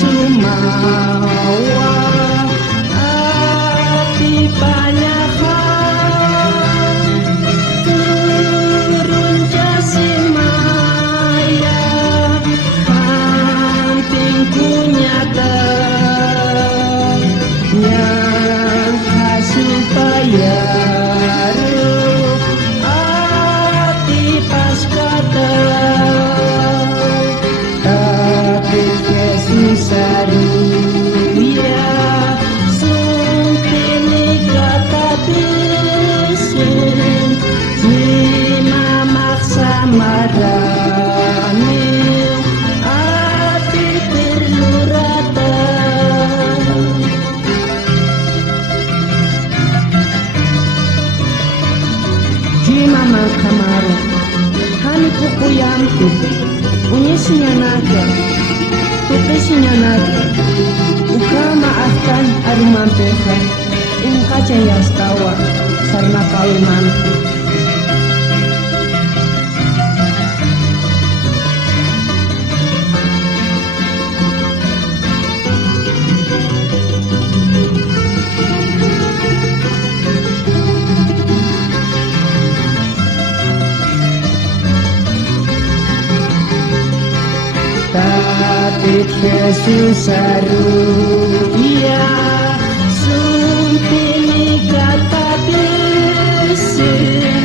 sumawa api banyak turun jasimaya hamping kunyata nyangka supaya ati pas kata tapi kesusaru ya sumpini kata bisin jima maksa marani ati perlu rata jima makamaru hani kukuyamku unyisinya naga tutesinya naga uka maafkan arumampekan ingka cayas tawa sarna kawimanku tapi kesusaru ya sumpini kata bisin